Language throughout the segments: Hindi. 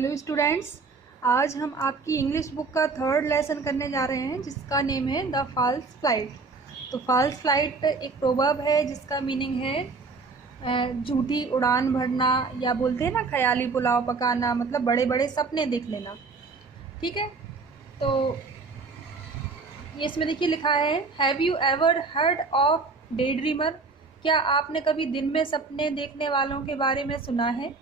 हेलो स्टूडेंट्स, आज हम आपकी इंग्लिश बुक का थर्ड लेसन करने जा रहे हैं जिसका नेम है द फॉल्स फ्लाइट। तो फॉल्स फ्लाइट एक प्रोवर्ब है जिसका मीनिंग है झूठी उड़ान भरना, या बोलते हैं ना ख्याली पुलाव पकाना, मतलब बड़े बड़े सपने देख लेना। ठीक है, तो ये इसमें देखिए लिखा है, have you ever heard of day dreamer? क्या आपने कभी दिन में सपने देखने वालों के बारे में सुना है?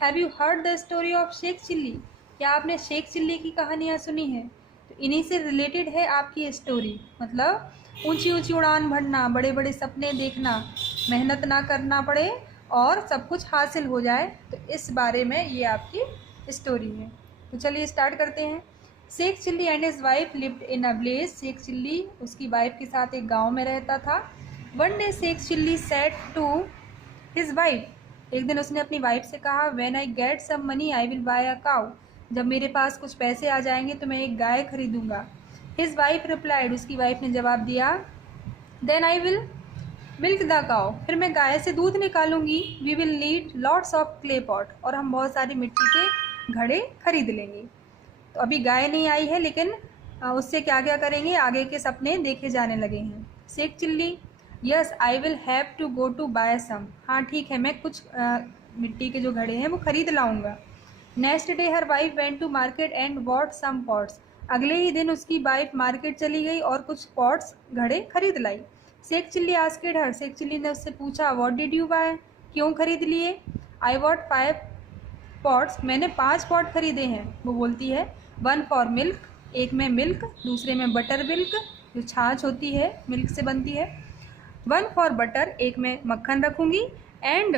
Have you heard the story of Sheikh Chilli? क्या आपने शेख चिल्ली की कहानियाँ सुनी हैं? तो इन्हीं से रिलेटेड है आपकी स्टोरी, मतलब ऊंची ऊंची उड़ान भरना, बड़े बड़े सपने देखना, मेहनत ना करना पड़े और सब कुछ हासिल हो जाए। तो इस बारे में ये आपकी स्टोरी है। तो चलिए स्टार्ट करते हैं। Sheikh Chilli and his wife lived in a village. Sheikh Chilli उसकी वाइफ के साथ एक गांव में रहता था। One day Sheikh Chilli said to his wife, एक दिन उसने अपनी वाइफ से कहा, when I get some money I will buy a cow. जब मेरे पास कुछ पैसे आ जाएंगे तो मैं एक गाय खरीदूंगा। हिज वाइफ रिप्लाइड, उसकी वाइफ ने जवाब दिया, then I will milk the cow, फिर मैं गाय से दूध निकालूंगी। We will need lots of clay pot, और हम बहुत सारी मिट्टी के घड़े खरीद लेंगे। तो अभी गाय नहीं आई है, लेकिन उससे क्या क्या करेंगे आगे के सपने देखे जाने लगे हैं। Sheikh Chilli, yes I will have to go to buy some, हाँ ठीक है, मैं कुछ मिट्टी के जो घड़े हैं वो खरीद लाऊंगा। Next day her wife went to market and bought some pots, अगले ही दिन उसकी वाइफ मार्केट चली गई और कुछ पॉट्स घड़े खरीद लाई। शेख चिल्ली आस्क्ड हर, शेख चिल्ली ने उससे पूछा, व्हाट डिड यू बाय, क्यों खरीद लिए? आई वॉट 5 पॉट्स, मैंने 5 पॉट खरीदे हैं। वो बोलती है, 1 फॉर मिल्क, एक में मिल्क, दूसरे में बटर मिल्क जो छाछ होती है, मिल्क से बनती है। 1 फॉर बटर, एक में मक्खन रखूँगी, एंड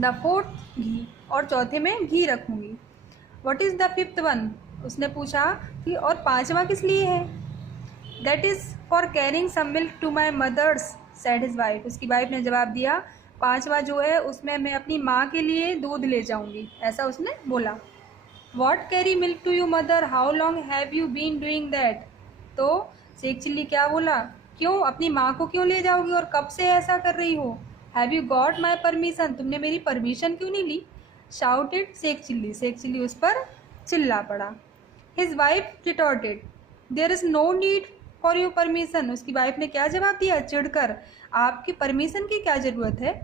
द 4th घी, और चौथे में घी रखूँगी। What is the 5th one, उसने पूछा कि और 5वां किस लिए है? That is for carrying some milk to my mother's, said his wife, उसकी वाइफ ने जवाब दिया, 5वां जो है उसमें मैं अपनी माँ के लिए दूध ले जाऊँगी, ऐसा उसने बोला। What carry milk to you mother, how long have you been doing that? तो शेख चिल्ली क्या बोला, क्यों अपनी माँ को क्यों ले जाओगी और कब से ऐसा कर रही हो? Have you got my permission, तुमने मेरी परमिशन क्यों नहीं ली? शाउटेड शेख चिल्ली, शेख चिल्ली उस पर चिल्ला पड़ा। His wife retorted, there is no need for your permission, उसकी वाइफ ने क्या जवाब दिया चिढ़कर, आपकी परमिशन की क्या ज़रूरत है?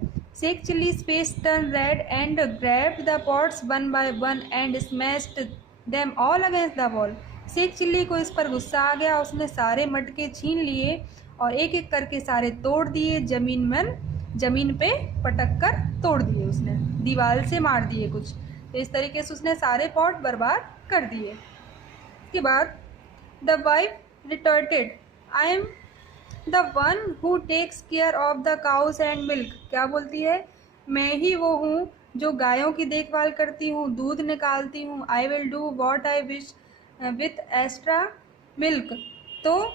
Sheikh Chilli's face turn red and grabbed the pots one by one and smashed them all against the wall. Sheikh Chilli को इस पर गुस्सा आ गया, उसने सारे मटके छीन लिए और एक एक करके सारे तोड़ दिए, जमीन पे पटक कर तोड़ दिए, उसने दीवार से मार दिए कुछ। तो इस तरीके से उसने सारे पॉट बर्बाद कर दिए। इसके बाद the wife retorted, I am the one who takes care of the cows and milk, क्या बोलती है, मैं ही वो हूँ जो गायों की देखभाल करती हूँ, दूध निकालती हूँ। I will do what I wish with extra milk, तो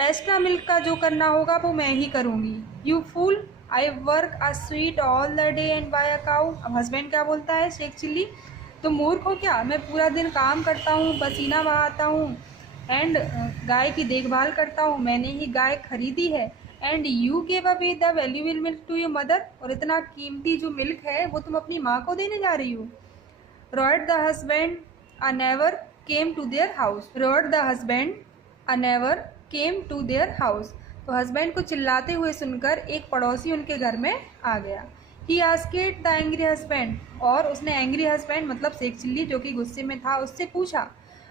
एक्स्ट्रा मिल्क का जो करना होगा वो मैं ही करूँगी। You fool, I work a sweet all the day and buy a cow. अब हस्बैंड क्या बोलता है, शेख चिल्ली, तुम मूर्ख हो क्या, मैं पूरा दिन काम करता हूँ, पसीना बहाता हूँ एंड गाय की देखभाल करता हूँ, मैंने ही गाय खरीदी है। And you give away the valuable milk to your mother, और इतना कीमती जो मिल्क है वो तुम अपनी माँ को देने जा रही हो। Roared the husband a neighbour came to their house, roared the husband a neighbour came to their house, तो हस्बैंड को चिल्लाते हुए सुनकर एक पड़ोसी उनके घर में आ गया। He asked the angry husband, और उसने एंग्री हस्बैंड मतलब शेख चिल्ली जो कि गुस्से में था उससे पूछा,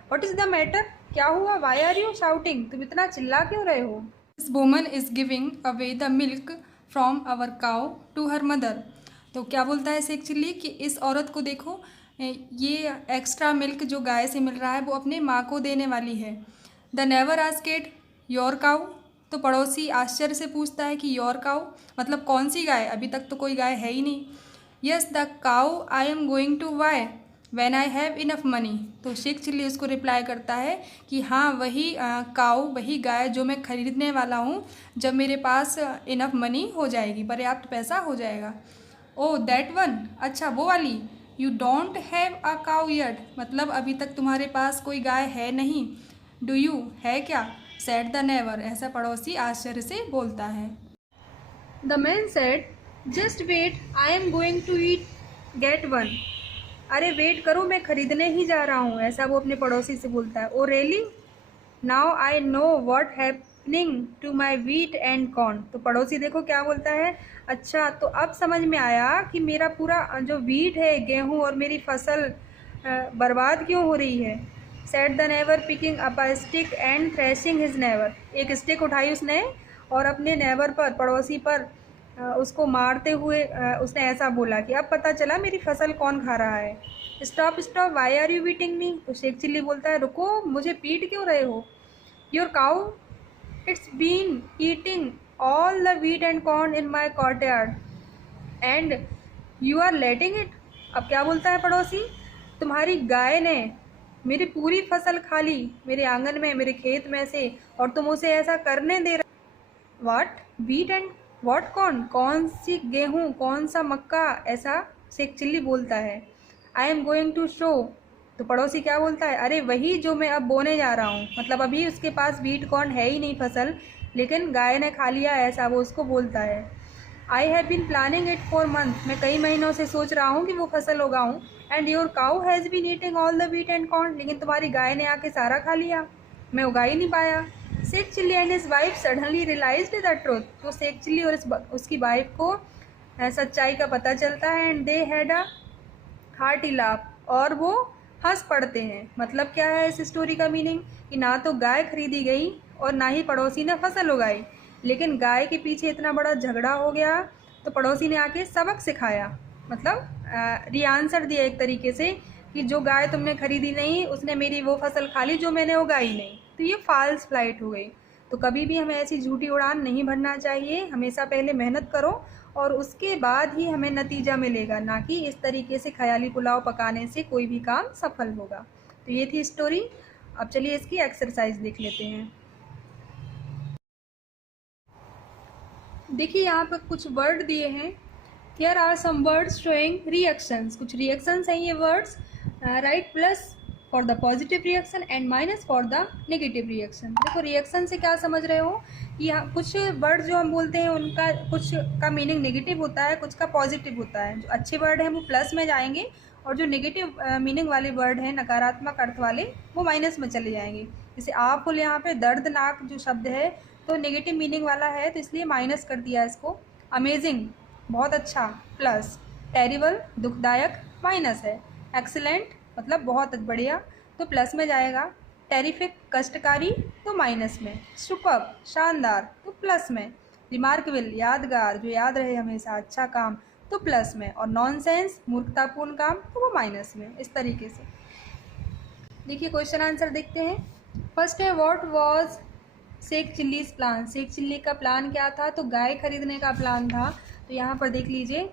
व्हाट इज़ द मैटर, क्या हुआ, वाई आर यू शाउटिंग, तुम इतना चिल्ला क्यों रहे हो? This woman is giving away the milk from our cow to her mother, तो क्या बोलता है शेख चिल्ली कि इस औरत को देखो, ये एक्स्ट्रा मिल्क जो गाय से मिल रहा है वो अपने माँ को देने वाली है। The never asked your cow, तो पड़ोसी आश्चर्य से पूछता है कि योर काउ मतलब कौन सी गाय, अभी तक तो कोई गाय है ही नहीं। Yes the cow I am going to buy when I have enough money, तो शेख चिल्ली उसको रिप्लाई करता है कि हाँ वही काउ, वही गाय जो मैं खरीदने वाला हूँ जब मेरे पास इनफ मनी हो जाएगी, पर्याप्त पैसा हो जाएगा। ओ दैट वन, अच्छा वो वाली। You don't have a cow yet, मतलब अभी तक तुम्हारे पास कोई गाय है नहीं। डू यू, है क्या? सेड द नेवर, ऐसा पड़ोसी आश्चर्य से बोलता है। The man said, just wait I am going to eat get one, अरे वेट करो, मैं खरीदने ही जा रहा हूँ, ऐसा वो अपने पड़ोसी से बोलता है। Oh really, now I know what happening to my wheat and corn. तो पड़ोसी देखो क्या बोलता है, अच्छा तो अब समझ में आया कि मेरा पूरा जो वीट है, गेहूँ और मेरी फसल बर्बाद क्यों हो रही है। Set the never picking up a stick and threshing his never. एक स्टिक उठाई उसने और अपने नेवर पर, पड़ोसी पर उसको मारते हुए उसने ऐसा बोला कि अब पता चला मेरी फसल कौन खा रहा है। Stop stop, why are you beating me. तो शेख चिल्ली बोलता है, रुको, मुझे पीट क्यों रहे हो। Your cow it's been eating all the wheat and corn in my courtyard and you are letting it. अब क्या बोलता है पड़ोसी, तुम्हारी गाय ने मेरी पूरी फसल खा ली, मेरे आंगन में, मेरे खेत में से, और तुम उसे ऐसा करने दे रहे। वाट व्हीट एंड व्हाट कॉर्न, कौन सी गेहूँ, कौन सा मक्का, ऐसा शेख चिल्ली बोलता है। I am going to sow. तो पड़ोसी क्या बोलता है, अरे वही जो मैं अब बोने जा रहा हूँ। मतलब अभी उसके पास व्हीट कॉर्न है ही नहीं फसल, लेकिन गाय ने खा लिया, ऐसा वो उसको बोलता है। I have been planning it for month, मैं कई महीनों से सोच रहा हूँ कि वो फसल उगाऊँ। And your cow has been eating all the wheat and corn, लेकिन तुम्हारी गाय ने आके सारा खा लिया, मैं उगा ही नहीं पाया। Sheikh Chilli and his wife suddenly realised the truth. तो शेख चिल्ली और उसकी वाइफ को सच्चाई का पता चलता है। And they had a hearty laugh, और वो हंस पड़ते हैं। मतलब क्या है इस स्टोरी का मीनिंग, कि ना तो गाय खरीदी गई और ना ही पड़ोसी ने फसल उगाई, लेकिन गाय के पीछे इतना बड़ा झगड़ा हो गया तो पड़ोसी ने आके सबक सिखाया। मतलब रिआंसर दिया एक तरीके से, कि जो गाय तुमने खरीदी नहीं उसने मेरी वो फसल खा ली जो मैंने उगाई नहीं। तो ये फॉल्स फ्लाइट हो गई। तो कभी भी हमें ऐसी झूठी उड़ान नहीं भरना चाहिए, हमेशा पहले मेहनत करो और उसके बाद ही हमें नतीजा मिलेगा, ना कि इस तरीके से ख्याली पुलाव पकाने से कोई भी काम सफल होगा। तो ये थी स्टोरी। अब चलिए इसकी एक्सरसाइज देख लेते हैं। देखिए यहाँ पर कुछ वर्ड दिए हैं। Here are some words showing reactions, कुछ रिएक्शंस हैं ये words. Write plus for the positive reaction and minus for the negative reaction. देखो रिएक्शन से क्या समझ रहे हो कि यहाँ कुछ वर्ड जो हम बोलते हैं उनका कुछ का मीनिंग नेगेटिव होता है, कुछ का पॉजिटिव होता है। जो अच्छे वर्ड हैं वो प्लस में जाएंगे और जो नेगेटिव मीनिंग वाले वर्ड हैं, नकारात्मक अर्थ वाले, वो माइनस में चले जाएंगे। जैसे आवफुल, यहाँ पे दर्दनाक जो शब्द है तो नेगेटिव मीनिंग वाला है, तो इसलिए माइनस कर दिया इसको। अमेजिंग, बहुत अच्छा, प्लस। टेरिबल, दुखदायक, माइनस है। एक्सीलेंट मतलब बहुत बढ़िया, तो प्लस में जाएगा। टेरिफिक कष्टकारी, तो माइनस में। सुपर्ब शानदार, तो प्लस में। रिमार्केबल यादगार, जो याद रहे हमेशा, अच्छा काम, तो प्लस में। और नॉनसेंस मूर्खतापूर्ण काम, तो वो माइनस में। इस तरीके से देखिए क्वेश्चन आंसर देखते हैं। फर्स्ट है what was Sheikh Chilli's plan. Sheikh Chilli का प्लान क्या था, तो गाय खरीदने का प्लान था। तो यहाँ पर देख लीजिए,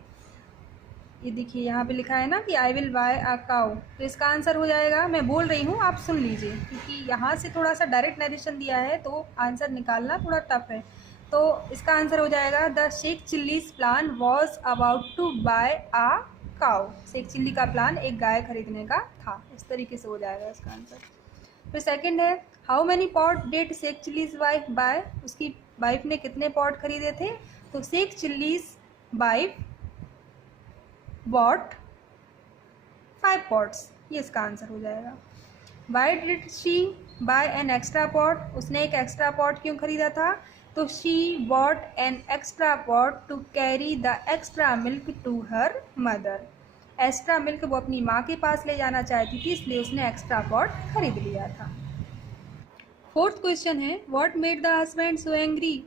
ये देखिए यहाँ पे लिखा है ना कि आई विल बाय अ काउ। तो इसका आंसर हो जाएगा, मैं बोल रही हूँ आप सुन लीजिए, क्योंकि यहाँ से थोड़ा सा डायरेक्ट नरेशन दिया है तो आंसर निकालना थोड़ा टफ है। तो इसका आंसर हो जाएगा the Sheikh Chilli's plan was about to buy a cow. Sheikh Chilli का प्लान एक गाय खरीदने का था। इस तरीके से हो जाएगा इसका आंसर। फिर सेकंड है how many pot did Sheikh Chilli's wife buy. उसकी वाइफ ने कितने पॉट खरीदे थे, तो Sheikh Chilli's wife bought 5 pots, ये इसका आंसर हो जाएगा। Why did she buy an extra pot. उसने एक एक्स्ट्रा पॉट क्यों खरीदा था, तो she bought an extra pot to carry the extra milk to her mother. Extra milk वो अपनी माँ के पास ले जाना चाहती थी, इसलिए उसने एक्स्ट्रा पॉट खरीद लिया था। फोर्थ क्वेश्चन है what made the husband so angry.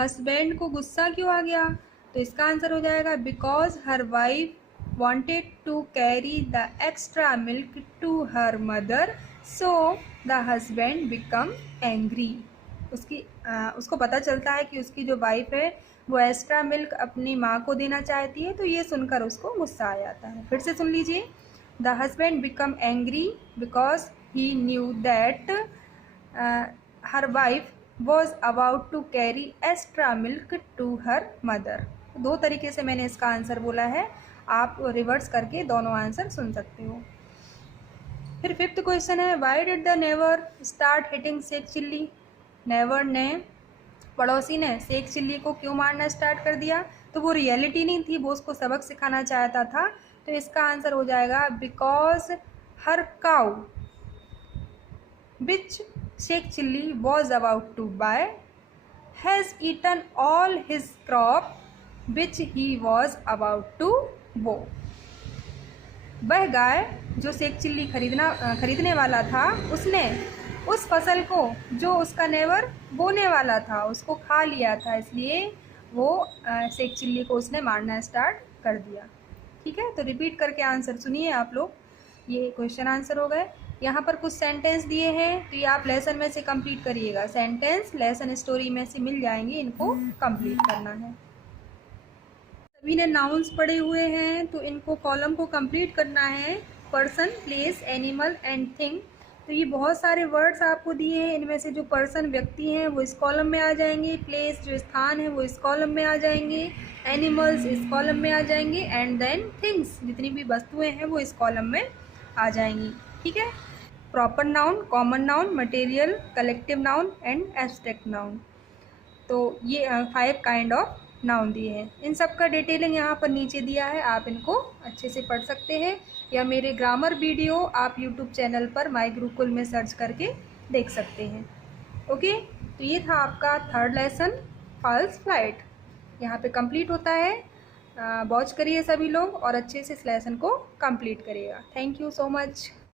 Husband को गुस्सा क्यों आ गया, तो इसका आंसर हो जाएगा because her wife wanted to carry the extra milk to her mother, so the husband become angry. उसको पता चलता है कि उसकी जो वाइफ है वो एक्स्ट्रा मिल्क अपनी माँ को देना चाहती है, तो ये सुनकर उसको गुस्सा आ जाता है। फिर से सुन लीजिए, the husband become angry because he knew that her wife was about to carry extra milk to her mother. दो तरीके से मैंने इसका आंसर बोला है, आप रिवर्स करके दोनों आंसर सुन सकते हो। फिर फिफ्थ क्वेश्चन है why did the neighbour start hitting Sheikh Chilli. Neighbour ने, पड़ोसी ने शेख चिल्ली को क्यों मारना स्टार्ट कर दिया, तो वो रियलिटी नहीं थी, वो उसको सबक सिखाना चाहता था। तो इसका आंसर हो जाएगा because her cow which Sheikh Chilli was about to buy has eaten all his crop which he was about to sow. वह गाय जो शेख चिल्ली खरीदने वाला था, उसने उस फसल को जो उसका नेबर बोने वाला था उसको खा लिया था, इसलिए वो शेख चिल्ली को उसने मारना स्टार्ट कर दिया। ठीक है, तो रिपीट करके आंसर सुनिए आप लोग। ये क्वेश्चन आंसर हो गए। यहाँ पर कुछ सेंटेंस दिए हैं, तो ये आप लेसन में से कंप्लीट करिएगा। सेंटेंस लेसन स्टोरी में से मिल जाएंगे, इनको कंप्लीट करना है। सभी ने नाउन्स पढ़े हुए हैं, तो इनको कॉलम को कंप्लीट करना है। Person, place, animal and thing. तो ये बहुत सारे वर्ड्स आपको दिए हैं, इनमें से जो पर्सन व्यक्ति हैं वो इस कॉलम में आ जाएंगे, प्लेस जो स्थान है वो इस कॉलम में आ जाएंगे, एनिमल्स इस कॉलम में आ जाएंगे, एंड देन थिंग्स जितनी भी वस्तुएं हैं वो इस कॉलम में आ जाएंगी। ठीक है, proper noun, common noun, material, collective noun and abstract noun. तो ये 5 काइंड ऑफ नाउन दिए हैं। इन सब का डिटेलिंग यहाँ पर नीचे दिया है, आप इनको अच्छे से पढ़ सकते हैं, या मेरे ग्रामर वीडियो आप यूट्यूब चैनल पर माई गुरुकुल में सर्च करके देख सकते हैं। ओके, तो ये था आपका थर्ड लेसन फॉल्स फ्लाइट, यहाँ पे कंप्लीट होता है। वॉच करिए सभी लोग और अच्छे से इस लेसन को कंप्लीट करिएगा। Thank you so much.